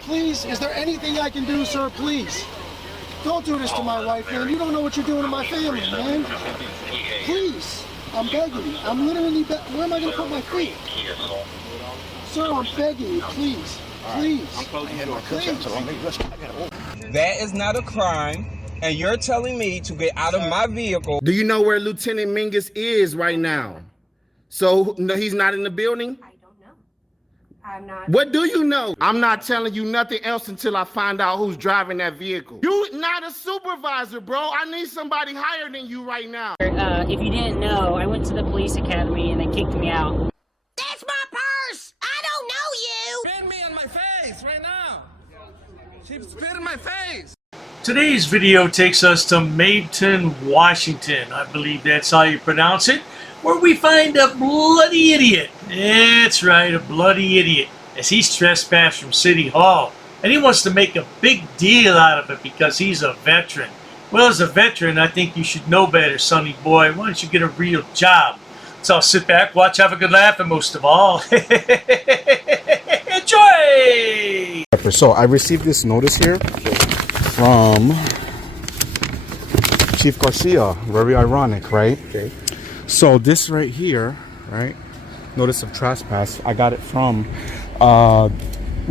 Please, is there anything I can do, sir? Please. Don't do this to my wife, man. You don't know what you're doing to my family, man. Please. I'm begging you. I'm literally where am I going to put my feet? Sir, I'm begging you. Please. Please. Please. That is not a crime, and you're telling me to get out of my vehicle. Do you know where Lieutenant Mingus is right now? So, no, he's not in the building? I don't know. I'm not. What do you know? I'm not telling you nothing else until I find out who's driving that vehicle. You not a supervisor, bro. I need somebody higher than you right now. If you didn't know, I went to the police academy and they kicked me out. That's my purse! I don't know you! Spit me on my face right now. She spit in my face. Today's video takes us to Mabton, Washington. I believe that's how you pronounce it. Where we find a bloody idiot. That's right, a bloody idiot. As he's trespassed from City Hall. And he wants to make a big deal out of it because he's a veteran. Well, as a veteran, I think you should know better, sonny boy. Why don't you get a real job? So I'll sit back, watch, have a good laugh, and most of all, enjoy! So I received this notice here from Chief Garcia. Very ironic, right? Okay. So this right here, right? Notice of trespass. I got it from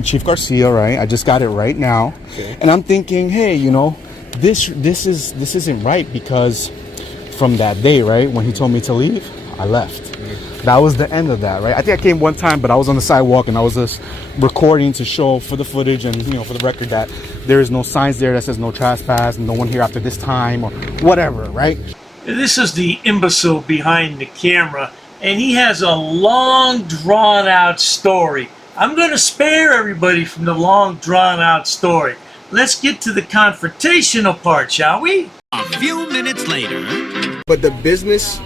Chief Garcia, right? I just got it right now, and I'm thinking, hey, you know, this isn't right because from that day, right, when he told me to leave, I left. That was the end of that, right? I think I came one time, but I was on the sidewalk and I was just recording to show for the footage and, you know, for the record that there is no signs there that says no trespass, no one here after this time or whatever, right? This is the imbecile behind the camera, and he has a long, drawn-out story. I'm going to spare everybody from the long, drawn-out story. Let's get to the confrontational part, shall we? A few minutes later. But the business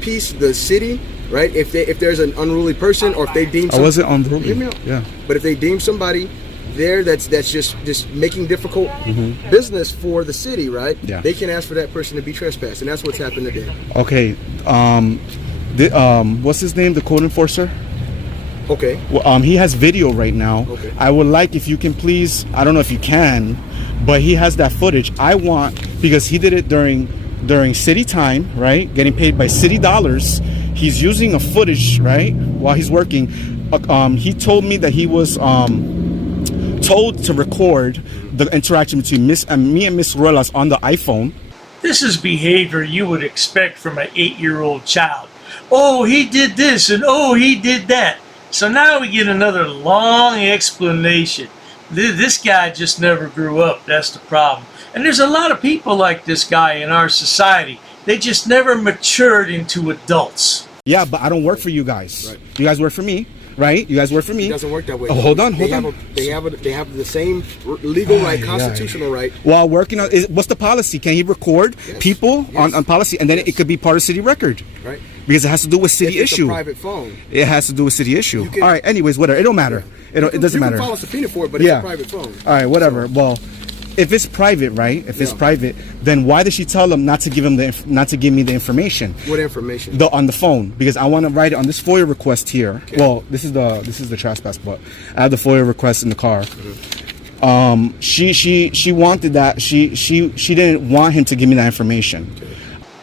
piece, the city, right? If there's an unruly person, or if they deem I wasn't unruly. Yeah. But if they deem somebody there that's just making difficult business for the city, right? Yeah. They can ask for that person to be trespassed, and that's what's happened today. Okay. What's his name? The code enforcer. Okay. Well, he has video right now. Okay. I would like if you can please, I don't know if you can, but he has that footage. I want, because he did it during city time, right? Getting paid by city dollars. He's using a footage, right? While he's working. He told me that he was told to record the interaction between me and Miss Ruelas on the iPhone. This is behavior you would expect from an 8-year-old child. Oh, he did this, and oh, he did that. So now we get another long explanation. This guy just never grew up. That's the problem. And there's a lot of people like this guy in our society. They just never matured into adults. Yeah, but I don't work for you guys. Right. You guys work for me, right? You guys work for me. It doesn't work that way. Oh, hold on. They have the same legal right, constitutional right. While working on, what's the policy? Can he record people on policy, and then it could be part of city record? Right. Because it has to do with city issue. It's a private phone. It has to do with city issue. All right. Anyways, whatever. It don't matter. It doesn't matter. You can file a subpoena for it, but it's a private phone. All right. Whatever. So, well, if it's private, right? If it's private, then why did she tell him not to give me the information? What information? On the phone, because I want to write it on this FOIA request here. Okay. Well, this is the trespass, but I have the FOIA request in the car. She wanted that. She didn't want him to give me that information. Okay.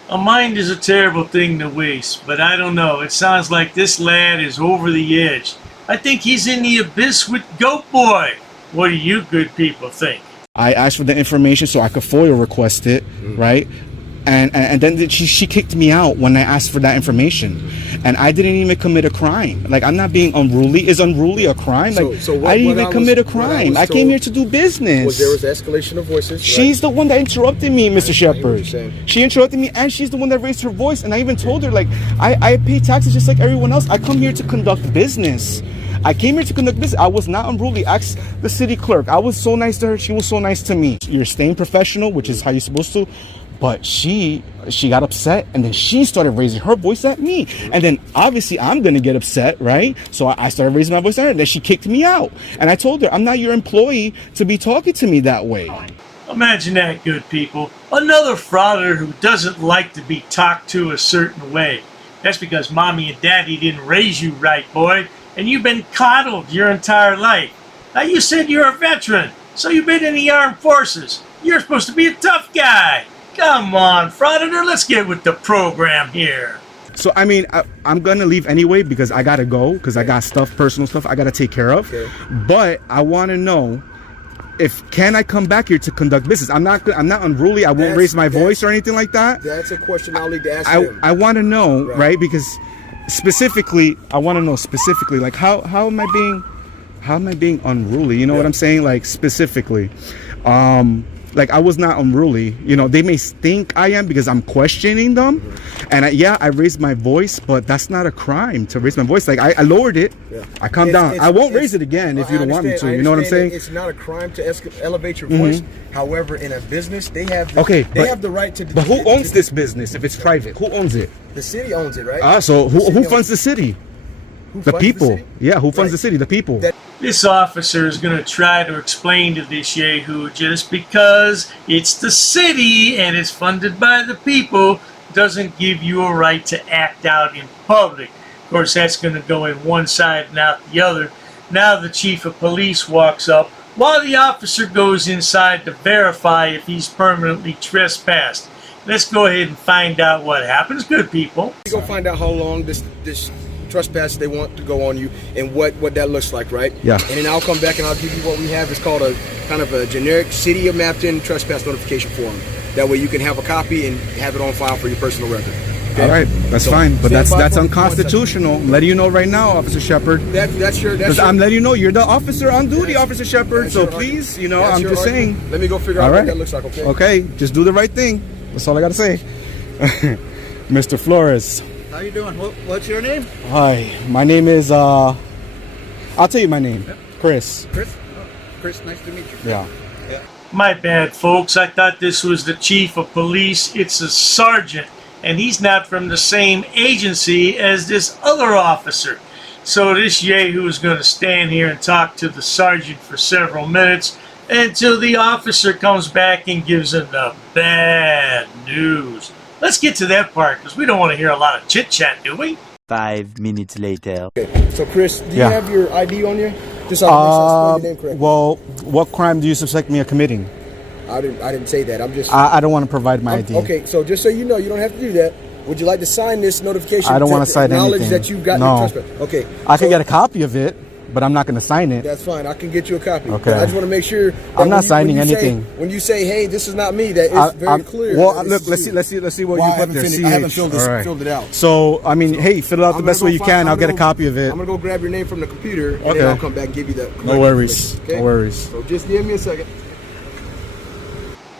A mind is a terrible thing to waste, but I don't know. It sounds like this lad is over the edge. I think he's in the abyss with Goat Boy. What do you good people think? I asked for the information so I could FOIA request it, right? And then she kicked me out when I asked for that information. And I didn't even commit a crime. Like, I'm not being unruly. Is unruly a crime? Like, I didn't even commit a crime. I came here to do business. There was escalation of voices. She's the one that interrupted me, Mr. Shepard. She interrupted me, and she's the one that raised her voice. And I even told her, like, I pay taxes just like everyone else. I come here to conduct business. I came here to conduct business. I was not unruly. Ask the city clerk. I was so nice to her. She was so nice to me. You're staying professional, which is how you're supposed to. But she got upset, and then she started raising her voice at me. And then obviously I'm gonna get upset, right? So I started raising my voice at her, and then she kicked me out. And I told her, I'm not your employee to be talking to me that way. Imagine that, good people. Another frauditor who doesn't like to be talked to a certain way. That's because mommy and daddy didn't raise you right, boy, and you've been coddled your entire life. Now you said you're a veteran, so you've been in the armed forces. You're supposed to be a tough guy. Come on, Frauditor, let's get with the program here. So, I mean, I'm going to leave anyway because I got to go because I got personal stuff I got to take care of. Okay. But I want to know can I come back here to conduct business? I'm not unruly. I won't raise my voice or anything like that. That's a question I'll need to ask him. I want to know, right? Because specifically, I want to know specifically, like how am I being unruly? You know what I'm saying? Like specifically, like I was not unruly. You know, they may think I am because I'm questioning them, and I raised my voice, but that's not a crime to raise my voice. Like I lowered it, I calmed down. I won't raise it again if you don't want me to. You know what I'm saying? It's not a crime to elevate your voice. However, in a business, they have the right to. But who owns this business if it's private? Who owns it? The city owns it, right? So who funds the city? The people. Yeah, who funds the city? The people. This officer is going to try to explain to this yahoo just because it's the city and it's funded by the people doesn't give you a right to act out in public. Of course, that's going to go in one side and out the other. Now the chief of police walks up while the officer goes inside to verify if he's permanently trespassed. Let's go ahead and find out what happens, good people. Go find out how long this trespass they want to go on you and what that looks like, right? Yeah. And then I'll come back and I'll give you what we have. It's called a kind of a generic City of Mapton trespass notification form. That way you can have a copy and have it on file for your personal record. Okay? All right, that's fine, but that's unconstitutional. I'm letting you know right now, Officer Shepard. That's your. I'm letting you know you're the officer on duty, Officer Shepard. So please, you know, I'm just saying. Let me go figure out what that looks like. Okay. Okay, just do the right thing. That's all I gotta say. Mr. Flores. How you doing? What's your name? Hi, my name is I'll tell you my name. Chris. Chris? Oh, Chris, nice to meet you. Yeah. My bad, folks. I thought this was the chief of police. It's a sergeant, and he's not from the same agency as this other officer. So this yahoo is going to stand here and talk to the sergeant for several minutes until the officer comes back and gives him the bad news. Let's get to that part, because we don't want to hear a lot of chit-chat, do we? 5 minutes later. Okay. So, Chris, do you have your ID on you? Just so I can make sure I spell your name correctly. Well, what crime do you suspect me of committing? I didn't say that. I'm just. I don't want to provide my ID. Okay, so just so you know, you don't have to do that. Would you like to sign this notification? I don't want to sign anything. That you've got your trespass. Okay. I can get a copy of it, but I'm not going to sign it. That's fine. I can get you a copy. Okay. But I just want to make sure. I'm not signing anything. When you say, "Hey, this is not me," that is very clear. Well, look, let's see what you put there. I haven't filled it out. So, I mean, hey, fill it out the best way you can. I'll get a copy of it. I'm gonna go grab your name from the computer, and then I'll come back and give you the. No worries. No worries. So just give me a second.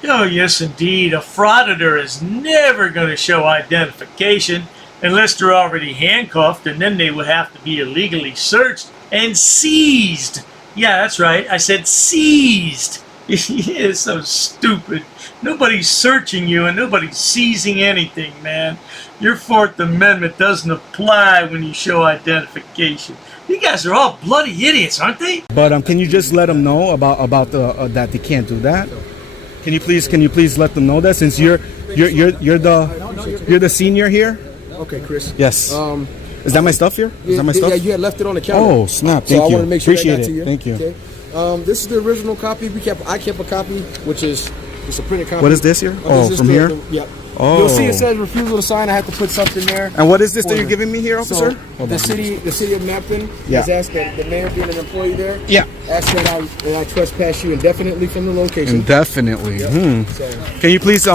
Oh, yes, indeed. A frauditor is never going to show identification unless they're already handcuffed, and then they would have to be illegally searched and seized. Yeah, that's right. I said seized. It's so stupid. Nobody's searching you and nobody's seizing anything, man. Your Fourth Amendment doesn't apply when you show identification. You guys are all bloody idiots, aren't they? But can you just let them know about the that they can't do that? Can you please let them know that, since you're the senior here? Okay, Chris. Yes. Is that my stuff here? Is that my stuff? Yeah, you had left it on the counter. Oh, snap! Thank you. I want to make sure Appreciate that got to you. Thank you. Okay. This is the original copy. I kept a copy, which is it's a printed copy. What is this here? From here? Yep. Oh. You'll see it says refusal to sign. I have to put something there. And what is this that you're giving me here, officer? So the city of Mapton has asked that the mayor, being an employee there, asked that I trespass you indefinitely from the location. Indefinitely. Yep. So, can you please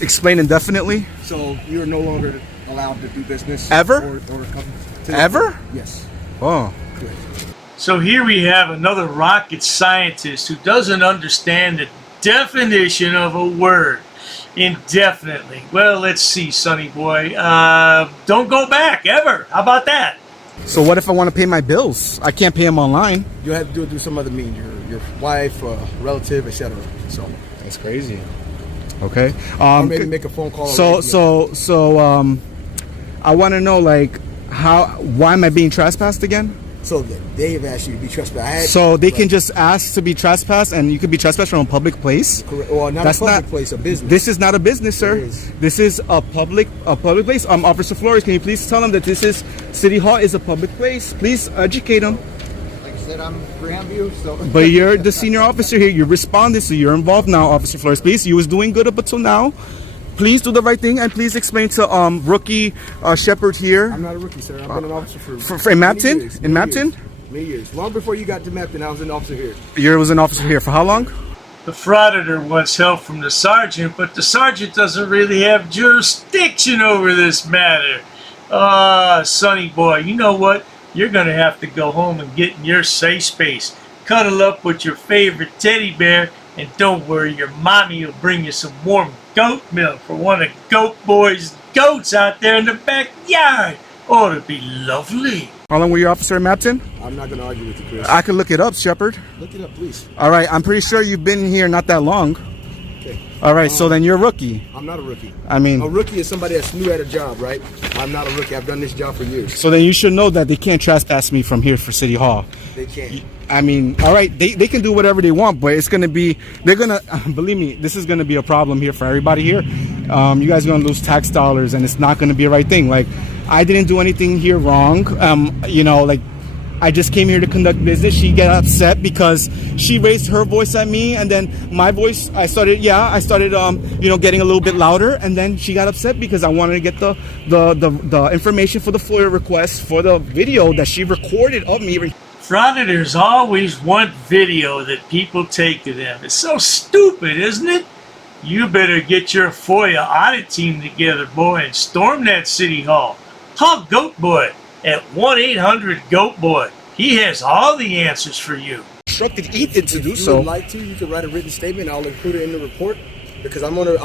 explain indefinitely? So you're no longer allowed to do business ever? Or come ever? Yes. Oh. Good. So here we have another rocket scientist who doesn't understand the definition of a word. Indefinitely. Well, let's see, sonny boy. Don't go back, ever. How about that? So what if I want to pay my bills? I can't pay them online. You'll have to do it through some other means, your wife, relative, etc. So that's crazy. Okay. Or maybe make a phone call. So I want to know, like, why am I being trespassed again? So they have asked you to be trespassed. So they can just ask to be trespassed, and you could be trespassed from a public place. Correct. Well, not That's a public place, a business. This is not a business, sir. This is a public place. Officer Flores, can you please tell them that this is City Hall is a public place? Please educate them. Like I said, I'm Grandview, so. But you're the senior officer here. You're responding, so you're involved now, Officer Flores. Please, you was doing good up until now. Please do the right thing, and please explain to rookie Shepard here. I'm not a rookie, sir. I've been an officer for in Mapton. Years, in Mapton. Many years. Long before you got to Mapton, I was an officer here. You was an officer here for how long? The Frauditor wants help from the sergeant, but the sergeant doesn't really have jurisdiction over this matter. Sonny boy, you know what? You're gonna have to go home and get in your safe space. Cuddle up with your favorite teddy bear, and don't worry, your mommy will bring you some warm goat milk for one of Goat Boy's goats out there in the backyard. Oh, it'd be lovely. How long were you officer in Mapton? I'm not going to argue with you, Chris. I can look it up, Shepard. Look it up, please. All right, I'm pretty sure you've been here not that long. Okay. All right, so then you're a rookie. I'm not a rookie. I mean, a rookie is somebody that's new at a job, right? I'm not a rookie. I've done this job for years. So then you should know that they can't trespass me from here for City Hall. They can't. I mean, all right, they can do whatever they want, but it's going to be, they're going to, believe me, this is going to be a problem here for everybody here. You guys are going to lose tax dollars, and it's not going to be a right thing. Like, I didn't do anything here wrong. You know, like, I just came here to conduct business. She got upset because she raised her voice at me, and then my voice, I started, you know, getting a little bit louder, and then she got upset because I wanted to get the information for the FOIA request for the video that she recorded of me. Frauditors always want video that people take to them. It's so stupid, isn't it? You better get your FOIA audit team together, boy, and storm that City Hall. Call Goat Boy at 1-800-GOAT-BOY. He has all the answers for you. Instructed Ethan to do If you so. would like to, you can write a written statement. I'll include it in the report because I'm gonna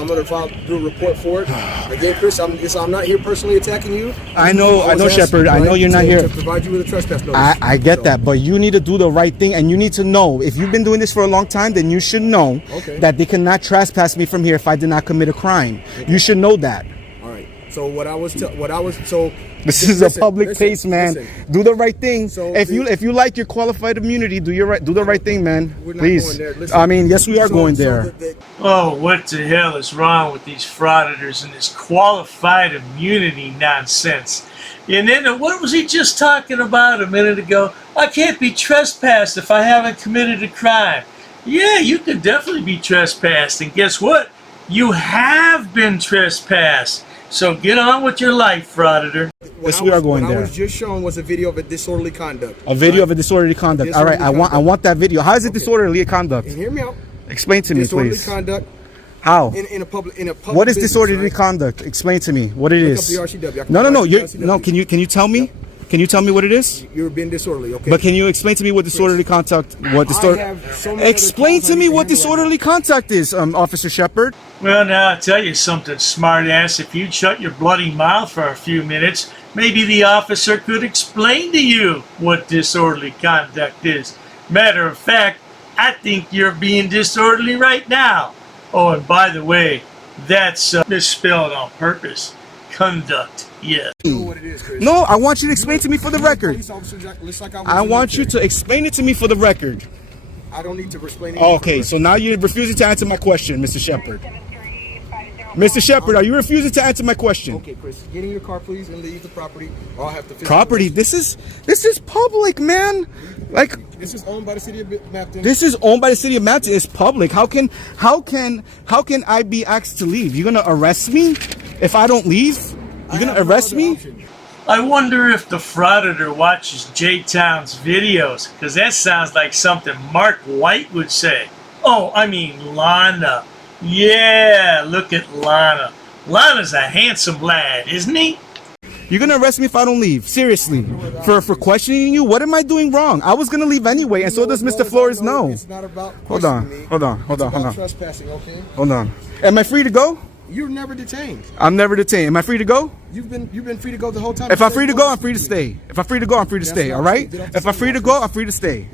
do a report for it. Again, Chris, I'm not here personally attacking you. I know, Shepard. I know you're not here to provide you with a trespass notice. I get that, but you need to do the right thing, and you need to know. If you've been doing this for a long time, then you should know that they cannot trespass me from here if I did not commit a crime. You should know that. All right. So this is a public place, man. Do the right thing. So if you like your qualified immunity, do the right thing, man. Please. I mean, yes, we are going there. Oh, what the hell is wrong with these frauditors and this qualified immunity nonsense? And then what was he just talking about a minute ago? I can't be trespassed if I haven't committed a crime. Yeah, you can definitely be trespassed. And guess what? You have been trespassed. So get on with your life, Frauditor. Yes, we are going there. What I was just shown was a video of a disorderly conduct. A video of a disorderly conduct. All right, I want that video. How is it disorderly conduct? And hear me out. Explain to me, please. Disorderly conduct. How? In a public what is disorderly conduct? Explain to me what it is. No. No. Can you tell me? Yep. Can you tell me what it is? You're being disorderly, okay? But can you explain to me what disorderly conduct? Explain to me what disorderly conduct is, Officer Shepard. Well, now I'll tell you something, smartass. If you'd shut your bloody mouth for a few minutes, maybe the officer could explain to you what disorderly conduct is. Matter of fact, I think you're being disorderly right now. Oh, and by the way, that's misspelled on purpose. Conduct, yes. No, I want you to explain to me for the record. I want you to explain it to me for the record. I don't need to explain it. Okay, so now you're refusing to answer my question, Mr. Shepard. Mr. Shepard, are you refusing to answer my question? Okay, Chris, get in your car, please, and leave the property. Or I'll have to. Property? This is public, man. Like, this is owned by the city of Mapton. This is owned by the city of Mapton. It's public. How can I be asked to leave? You're gonna arrest me if I don't leave? You're gonna arrest me? I wonder if the Frauditor watches J-Town's videos, because that sounds like something Mark White would say. Oh, I mean Lana. Yeah, look at Lana. Lana's a handsome lad, isn't he? You're gonna arrest me if I don't leave. Seriously. For questioning you? What am I doing wrong? I was gonna leave anyway, and so does Mr. Flores know. It's not about Hold on. Trespassing, okay? Hold on. Am I free to go? You're never detained. I'm never detained. Am I free to go? You've been free to go the whole time. If I'm free to go, I'm free to stay. If I'm free to go, I'm free to stay. All right? If I'm free to go, I'm free to stay.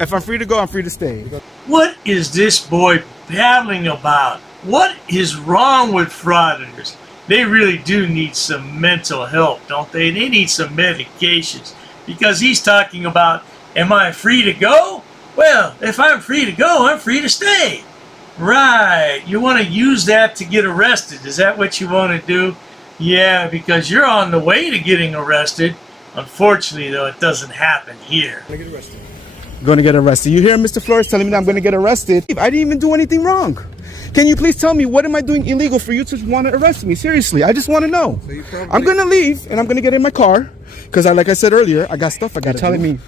If I'm free to go, I'm free to stay. What is this boy babbling about? What is wrong with frauditors? They really do need some mental help, don't they? They need some medications. because he's talking about, am I free to go? Well, if I'm free to go, I'm free to stay. Right, you want to use that to get arrested. Is that what you want to do? Yeah, because you're on the way to getting arrested. Unfortunately, though, it doesn't happen here. I'm going to get arrested. You hear Mr. Flores telling me that I'm going to get arrested? I didn't even do anything wrong. Can you please tell me what am I doing illegal for you to want to arrest me? Seriously, I just want to know. So I'm going to leave and I'm going to get in my car because, like I said earlier, I got stuff I got to do. Telling me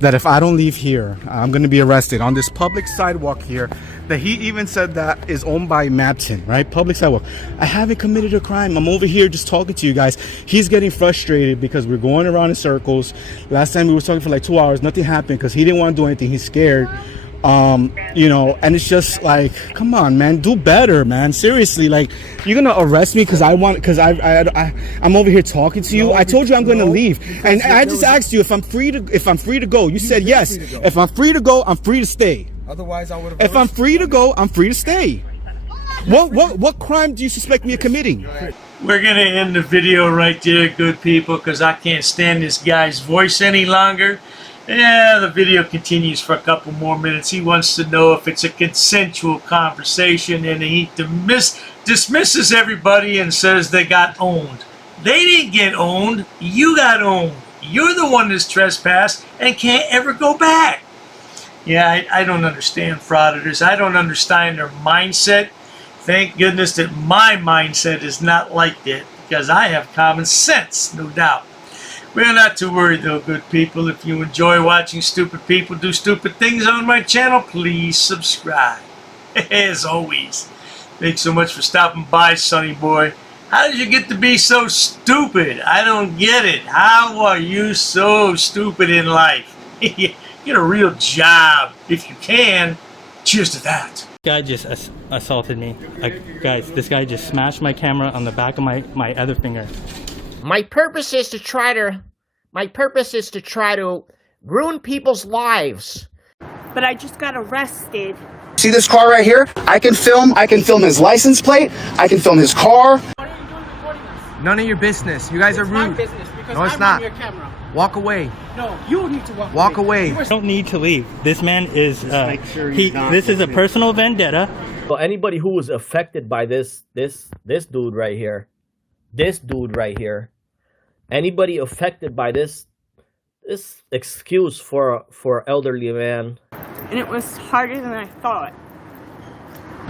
that if I don't leave here, I'm going to be arrested on this public sidewalk here that he even said that is owned by Mapton, right? Public sidewalk. I haven't committed a crime. I'm over here just talking to you guys. He's getting frustrated because we're going around in circles. Last time we were talking for like 2 hours, nothing happened because he didn't want to do anything. He's scared. You know, and it's just like, come on, man, do better, man. Seriously, like, you're gonna arrest me because I'm over here talking to you. I told you I'm gonna leave, and I just asked you if I'm free to go. You said yes. If I'm free to go, I'm free to stay. Otherwise, I would have. If I'm free to go, I'm free to stay. What crime do you suspect me of committing? We're gonna end the video right there, good people, because I can't stand this guy's voice any longer. Yeah, the video continues for a couple more minutes. He wants to know if it's a consensual conversation, and he dismisses everybody and says they got owned. They didn't get owned. You got owned. You're the one that's trespassed and can't ever go back. Yeah, I don't understand frauditors. I don't understand their mindset. Thank goodness that my mindset is not like that, because I have common sense, no doubt. We're not too worried though, good people. If you enjoy watching stupid people do stupid things on my channel, please subscribe. As always, thanks so much for stopping by, Sonny Boy. How did you get to be so stupid? I don't get it. How are you so stupid in life? Get a real job if you can. Cheers to that. Guy just assaulted me. Guys, this guy just smashed my camera on the back of my other finger. My purpose is to try to ruin people's lives. But I just got arrested. See this car right here? I can film his license plate. I can film his car. None of your business. You guys are rude. Business because no, it's I'm not. on your camera. Walk away. No, you need to walk away. You don't need to leave. This man is this is a personal vendetta. Well, anybody who was affected by this dude right here, anybody affected by this excuse for elderly man. And it was harder than I thought.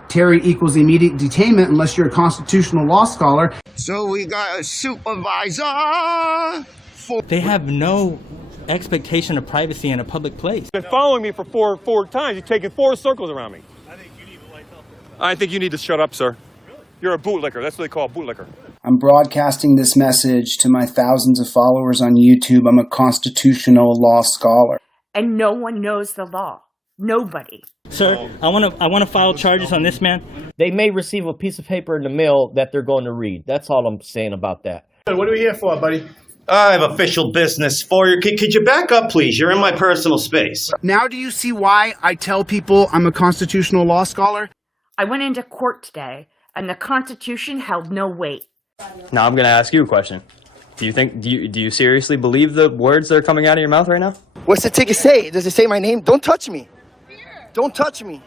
Terry equals immediate detainment unless you're a constitutional law scholar. So we got a supervisor. They have no expectation of privacy in a public place. You've been following me for four times. You've taken 4 circles around me. I think you need to shut up, sir. You're a bootlicker. That's what they call a bootlicker. I'm broadcasting this message to my thousands of followers on YouTube. I'm a constitutional law scholar. And no one knows the law. Nobody. Sir, I want to file charges on this man. They may receive a piece of paper in the mail that they're going to read. That's all I'm saying about that. What are we here for, buddy? I have official business for you. Could you back up, please? You're in my personal space. Now do you see why I tell people I'm a constitutional law scholar? I went into court today, and the Constitution held no weight. Now I'm going to ask you a question. Do you seriously believe the words that are coming out of your mouth right now? What's the ticket say? Does it say my name? Don't touch me. Don't touch me.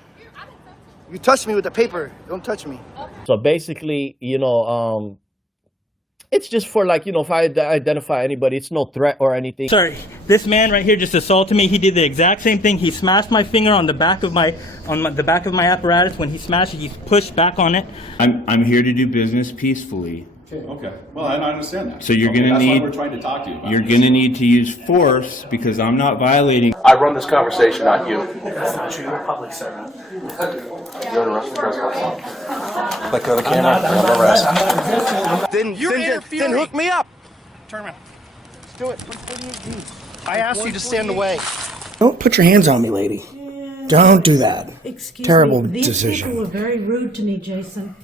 You touch me with the paper. Don't touch me. So basically, it's just for if I identify anybody, it's no threat or anything. Sorry, this man right here just assaulted me. He did the exact same thing. He smashed my finger on the back of my apparatus. When he smashed it, he pushed back on it. I'm here to do business peacefully. Okay. Well, I understand that. So you're gonna that's need. Why we're trying to talk to you about You're this. gonna need to use force because I'm not violating. I run this conversation, not you. That's not true. You're a public servant. You're an arrested trespass. Let go of the camera. I'm arrested. Then hook me up. Turn around. Let's do it. What do you do? I asked you to stand away. Don't put your hands on me, lady. Don't do that. Excuse Terrible me. These decision. people were very rude to me, Jason.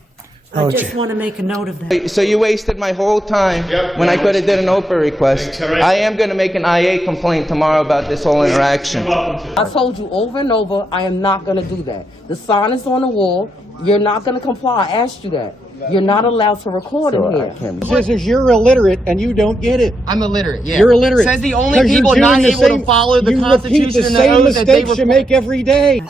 Oh, I just want to make a note of that. So you wasted my whole time when I could have did an OPA request. I am going to make an IA complaint tomorrow about this whole interaction. I told you over and over, I am not going to do that. The sign is on the wall. You're not going to comply. I asked you that. You're not allowed to record in here. Says you're illiterate and you don't get it. I'm illiterate. Yeah. You're illiterate. Says the only 'Cause you're people doing not the able same- to follow the you Constitution repeat the and the same oath that they mistakes you make every day.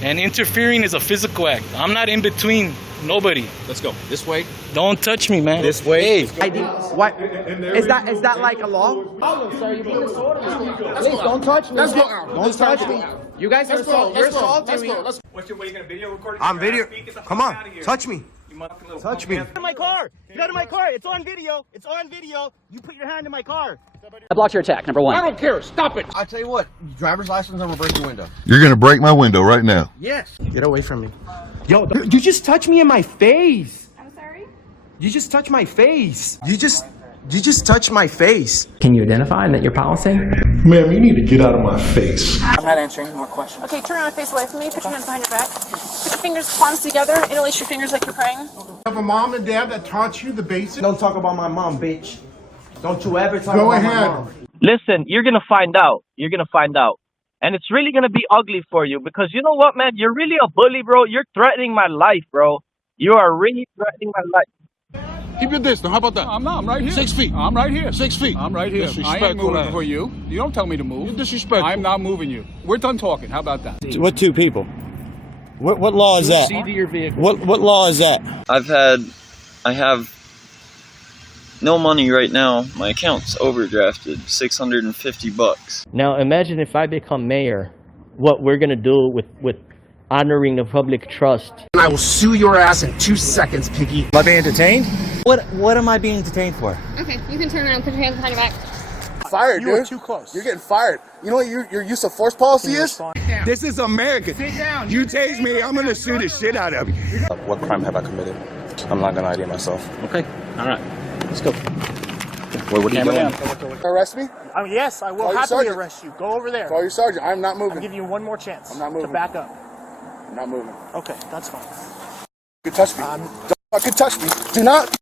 And interfering is a physical act. I'm not in between nobody. Let's go. This way. Don't touch me, man. This way. ID. What? Is that like a law? Please don't touch me. Let's go. Don't touch me. You guys are assaulting me. What, you gonna video recording? I'm video. Come on, touch me. Touch me. Get out of my car. Get out of my car. It's on video. It's on video. You put your hand in my car. I blocked your attack, number one. I don't care. Stop it. I tell you what, driver's license, I'm gonna break your window. You're gonna break my window right now. Yes. Get away from me. Yo, you just touched me in my face. I'm sorry? You just touched my face. You just touched my face. Can you identify that your policy? Ma'am, you need to get out of my face. I'm not answering any more questions. Okay, turn around and face away from me. Put your hands behind your back. Put your fingers, palms together. Interlace your fingers like you're praying. Have a mom and dad that taught you the basics. Don't talk about my mom, bitch. Don't you ever talk Go about my ahead. mom. Listen, you're gonna find out. You're gonna find out. And it's really gonna be ugly for you because you know what, man? You're really a bully, bro. You're threatening my life, bro. You are really threatening my life. Keep your distance. How about that? I'm right here. 6 feet. I'm right here. 6 feet. I'm right here. I ain't Disrespectful moving ass. for you. You don't tell me to move. You're disrespectful. I'm not moving you. We're done talking. How about that? What two people? What law is that? Proceed to your vehicle. What law is that? I have no money right now. My account's overdrafted $650. Now imagine if I become mayor, what we're gonna do with honoring the public trust. I will sue your ass in 2 seconds, Piggy. Am I being entertained? What am I being entertained for? Okay, you can turn around and put your hands behind your back. Fired, You were dude. too close. You're getting fired. You know what your use of force policy is? This is America. Sit down. You tase me, I'm gonna sue the shit out of you. What crime have I committed? I'm not gonna ID myself. Okay, all right. Let's go. What are you doing? Arrest me? Yes, I will Call your happily sergeant. arrest you. Go over there. Call your sergeant. I'm not moving. I'll give you one more chance. I'm not moving. To back up. I'm not moving. Okay, that's fine. You can touch me. Don't fucking touch me. Do not